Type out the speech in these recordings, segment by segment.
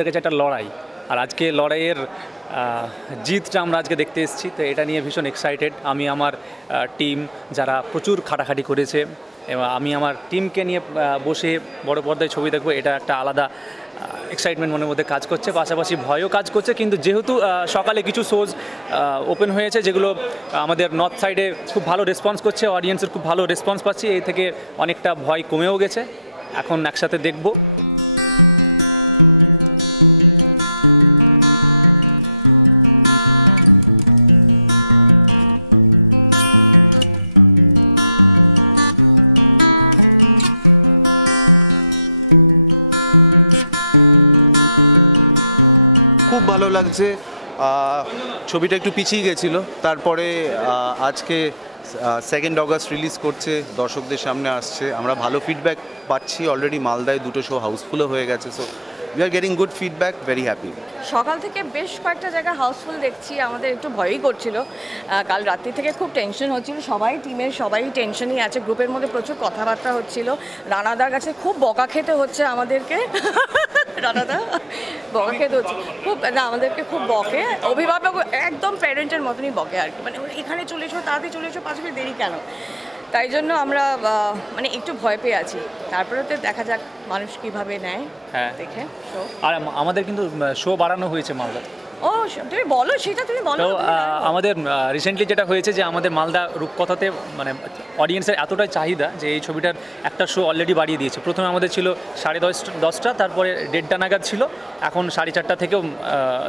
আমাদের কাছে একটা লড়াই, আর আজকে লড়াইয়ের জিতটা আমরা আজকে দেখতে এসেছি। তো এটা নিয়ে ভীষণ এক্সাইটেড আমি, আমার টিম যারা প্রচুর খাটাখাটি করেছে, এবং আমি আমার টিমকে নিয়ে বসে বড় পর্দায় ছবি দেখবো, এটা একটা আলাদা এক্সাইটমেন্ট মনের মধ্যে কাজ করছে, পাশাপাশি ভয়ও কাজ করছে। কিন্তু যেহেতু সকালে কিছু শোজ ওপেন হয়েছে যেগুলো আমাদের নর্থ সাইডে খুব ভালো রেসপন্স করছে, অডিয়েন্সের খুব ভালো রেসপন্স পাচ্ছি, এই থেকে অনেকটা ভয় কমেও গেছে। এখন একসাথে দেখব। ছবিটা একটু পিছিয়ে গেছিল, তারপরে আজকে 2 অগস্ট রিলিজ করছে, দর্শকদের সামনে আসছে, আমরা ভালো ফিডব্যাক পাচ্ছি। অলরেডি মালদায় 2টো শো হাউসফুলও হয়ে গেছে, so we are getting good feedback, very happy. সকাল থেকে বেশ কয়েকটা জায়গা হাউসফুল দেখছি, আমাদের একটু ভয়ই করছিল। কাল রাত্রি থেকে খুব টেনশন হচ্ছিল, সবাই টিমের সবাই টেনশনই আছে, গ্রুপের মধ্যে প্রচুর কথাবার্তা হচ্ছিল। রানাদার কাছে খুব বকা খেতে হচ্ছে আমাদেরকে, রানাদা বকা খেতে হচ্ছে খুব, না আমাদেরকে খুব বকে, অভিভাবক একদম প্যারেন্টের মতনই বকে আর কি, মানে এখানে চলে এসো, তাড়াতাড়ি চলে এসো, 5 মিনিট দেরি কেন। তাই জন্য আমরা মানে একটু ভয় পেয়ে আছি, তারপরে তো দেখা যাক মানুষ কীভাবে নেয়। হ্যাঁ দেখে শো। আর আমাদের কিন্তু শো বাড়ানো হয়েছে মালদা। ও তুমি বলো, সেটা তুমি বলো। তো আমাদের রিসেন্টলি যেটা হয়েছে যে আমাদের মালদা রূপকথাতে মানে অডিয়েন্সের এতটাই চাহিদা যে এই ছবিটার একটা শো অলরেডি বাড়িয়ে দিয়েছে। প্রথমে আমাদের ছিল 10:30, তারপরে 1:30 নাগাদ ছিল, এখন 4:30 থেকেও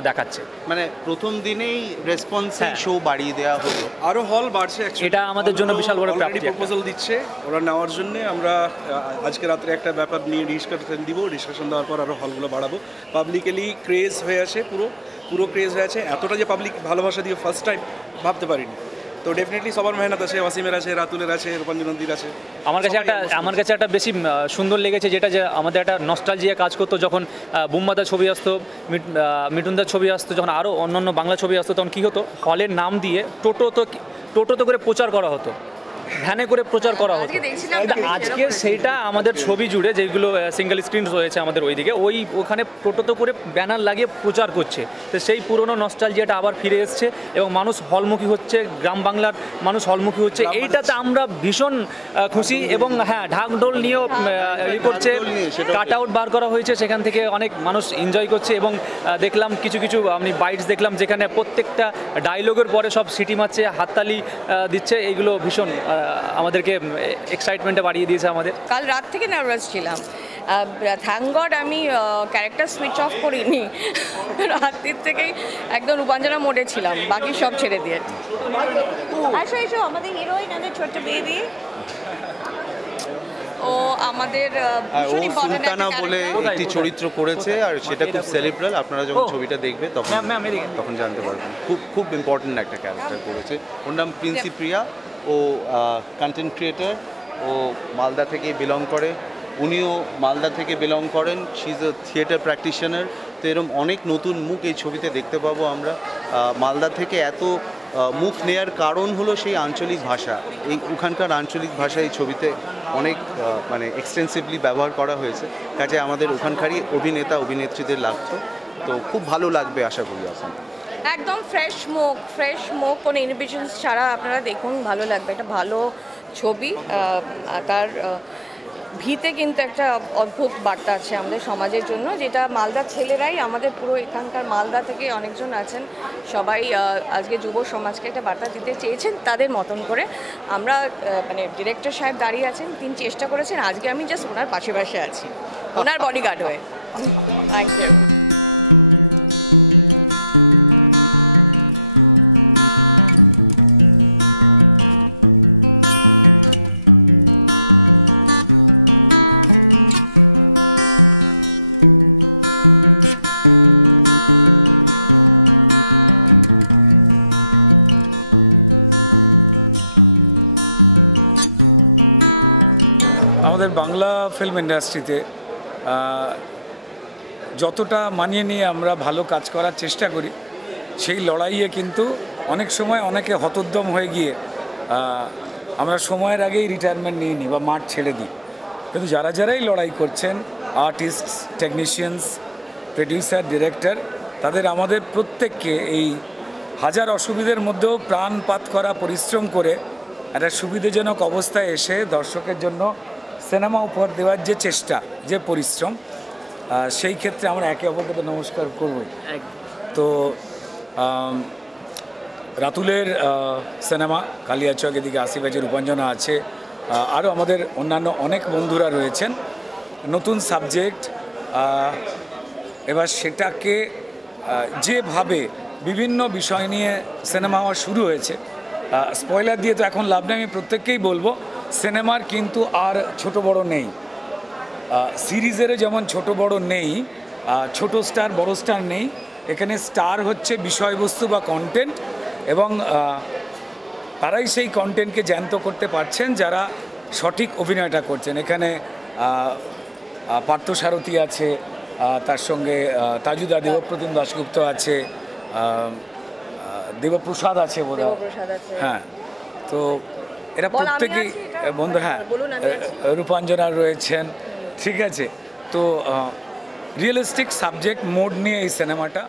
দেখাচ্ছে। মানে প্রথম দিনেই রেসপন্সে শো বাড়িয়ে দেওয়া হলো, আরও হল বাড়ছে। এটা আমাদের জন্য বিশাল বড় প্রাপ্তি। প্রপোজাল দিচ্ছে ওরা নেওয়ার জন্য, আমরা আজকে রাত্রে একটা ব্যাপার নিয়ে ডিসকাশন দিব, ডিসকাশন দেওয়ার পর আরও হলগুলো বাড়াবো। পাবলিক্যালি ক্রেজ হয়ে আছে, পুরো ক্রেজ হয়ে আছে, এতটা যে পাবলিক ভালোবাসা দিয়ে ফার্স্ট টাইম ভাবতে পারিনি। তো ডেফিনেটলি সবার মেহনত আছে, ওয়াসিমের আছে, রাতুলের আছে, রূপাঞ্জন নন্দীর আছে। আমার কাছে একটা বেশি সুন্দর লেগেছে যেটা যে আমাদের একটা নস্টালজিয়া কাজ করতো যখন বুম্বাদার ছবি আসতো, মিঠুনদার ছবি আসতো, যখন আরও অন্যান্য বাংলা ছবি আসতো, তখন কী হতো, হলের নাম দিয়ে টোটোতে করে প্রচার করা হতো, ভ্যানে করে প্রচার করা হতো। আজকে সেইটা আমাদের ছবি জুড়ে যেগুলো সিঙ্গেল স্ক্রিন রয়েছে আমাদের ওইদিকে, ওখানে টোটোতে করে ব্যানার লাগিয়ে প্রচার করছে। তো সেই পুরনো নস্টালজিয়াটা আবার ফিরে এসছে এবং মানুষ হলমুখী হচ্ছে, গ্রাম বাংলার মানুষ হলমুখী হচ্ছে, এইটাতে আমরা ভীষণ খুশি। এবং হ্যাঁ, ঢাকঢোল নিয়েও করছে, কাট আউট বার করা হয়েছে, সেখান থেকে অনেক মানুষ এনজয় করছে। এবং দেখলাম কিছু আমি বাইটস দেখলাম যেখানে প্রত্যেকটা ডায়লগের পরে সব সিটি মারছে, হাততালি দিচ্ছে, এইগুলো ভীষণ আমাদেরকে এক্সাইটমেন্টে বাড়িয়ে দিয়েছে। আমাদের কাল রাত থেকে নার্ভাস ছিলাম, থ্যাংক গড আমি ক্যারেক্টার সুইচ অফ করিনি, রাত্রির থেকেই একদম রূপাঞ্জনা মোডে ছিলাম, বাকি সব ছেড়ে দিয়ে। আসো এসো, আমাদের হিরোইন, আমাদের ছোট্ট বেবি, ও আমাদের সুলতানা বলে একটি চরিত্র করেছে, আর সেটা খুব সেলিব্রাল। আপনারা যখন ছবিটা দেখবে তখন জানতে পারবেন, খুব ইম্পর্টেন্ট একটা ক্যারেক্টার করেছে। ওর নাম প্রিন্সিপ্রিয়া, ও কন্টেন্ট ক্রিয়েটার, ও মালদা থেকে বিলং করে, উনিও মালদা থেকে বিলং করেন। She is a theatre practitioner. তো এরকম অনেক নতুন মুখ এই ছবিতে দেখতে পাবো আমরা। মালদা থেকে এত মুখ নেয়ার কারণ হলো সেই আঞ্চলিক ভাষা, ওখানকার আঞ্চলিক ভাষা এই ছবিতে অনেক মানে এক্সটেন্সিভলি ব্যবহার করা হয়েছে, কাজে আমাদের ওখানকারই অভিনেতা অভিনেত্রীদের লাগতো। তো খুব ভালো লাগবে আশা করি আপনার। একদম ফ্রেশ মুখ, কোনো ইনহিবিশনস ছাড়া আপনারা দেখুন, ভালো লাগবে। একটা ভালো ছবি, তার ভিতে কিন্তু একটা অদ্ভুত বার্তা আছে আমাদের সমাজের জন্য, যেটা মালদার ছেলেরাই, আমাদের পুরো এখানকার মালদা থেকে অনেকজন আছেন, সবাই আজকে যুব সমাজকে একটা বার্তা দিতে চেয়েছেন তাদের মতন করে। আমরা মানে ডিরেক্টর সাহেব দাঁড়িয়ে আছেন, তিনি চেষ্টা করেছেন, আজকে আমি জাস্ট ওনার পাশে আছি, ওনার বডিগার্ড হয়ে। Thank you. বাংলা ফিল্ম ইন্ডাস্ট্রিতে যতটা মানিয়ে নিয়ে আমরা ভালো কাজ করার চেষ্টা করি, সেই লড়াইয়ে কিন্তু অনেক সময় অনেকে হতোদ্যম হয়ে গিয়ে আমরা সময়ের আগেই রিটায়ারমেন্ট নিয়ে নিই বা মাঠ ছেড়ে দিই। কিন্তু যারাই লড়াই করছেন, আর্টিস্টস, টেকনিশিয়ানস, প্রডিউসার, ডিরেক্টর, তাদের আমাদের প্রত্যেককে এই হাজার অসুবিধার মধ্যেও প্রাণপাত করা, পরিশ্রম করে একটা সুবিধাজনক অবস্থায় এসে দর্শকের জন্য সিনেমা উপহার দেওয়ার যে চেষ্টা, যে পরিশ্রম, সেই ক্ষেত্রে আমরা একে অপরকে তো নমস্কার করবই। তো রাতুলের সিনেমা কালিয়াচক, এদিকে আসিফ, রূপাঞ্জনা আছে, আরও আমাদের অন্যান্য অনেক বন্ধুরা রয়েছেন। নতুন সাবজেক্ট, এবার সেটাকে যেভাবে বিভিন্ন বিষয় নিয়ে সিনেমা হওয়া শুরু হয়েছে, স্পয়লার দিয়ে তো এখন লাভ নেই, আমি প্রত্যেককেই বলবো সিনেমার কিন্তু আর ছোট বড় নেই। সিরিজেরও যেমন ছোট বড় নেই, ছোট স্টার বড় স্টার নেই, এখানে স্টার হচ্ছে বিষয়বস্তু বা কন্টেন্ট, এবং তারাই সেই কন্টেন্টকে জ্যান্ত করতে পারছেন যারা সঠিক অভিনয়টা করছেন। এখানে পার্থসারথী আছে, তার সঙ্গে তাজুদা, দেবপ্রতিম দাশগুপ্ত আছে, দেবপ্রসাদ আছে বোধহয়, হ্যাঁ। তো এরা প্রত্যেকেই বন্ধু, হ্যাঁ, রূপাঞ্জনা রয়েছেন, ঠিক আছে। তো রিয়েলিস্টিক সাবজেক্ট মোড নিয়ে এই সিনেমাটা।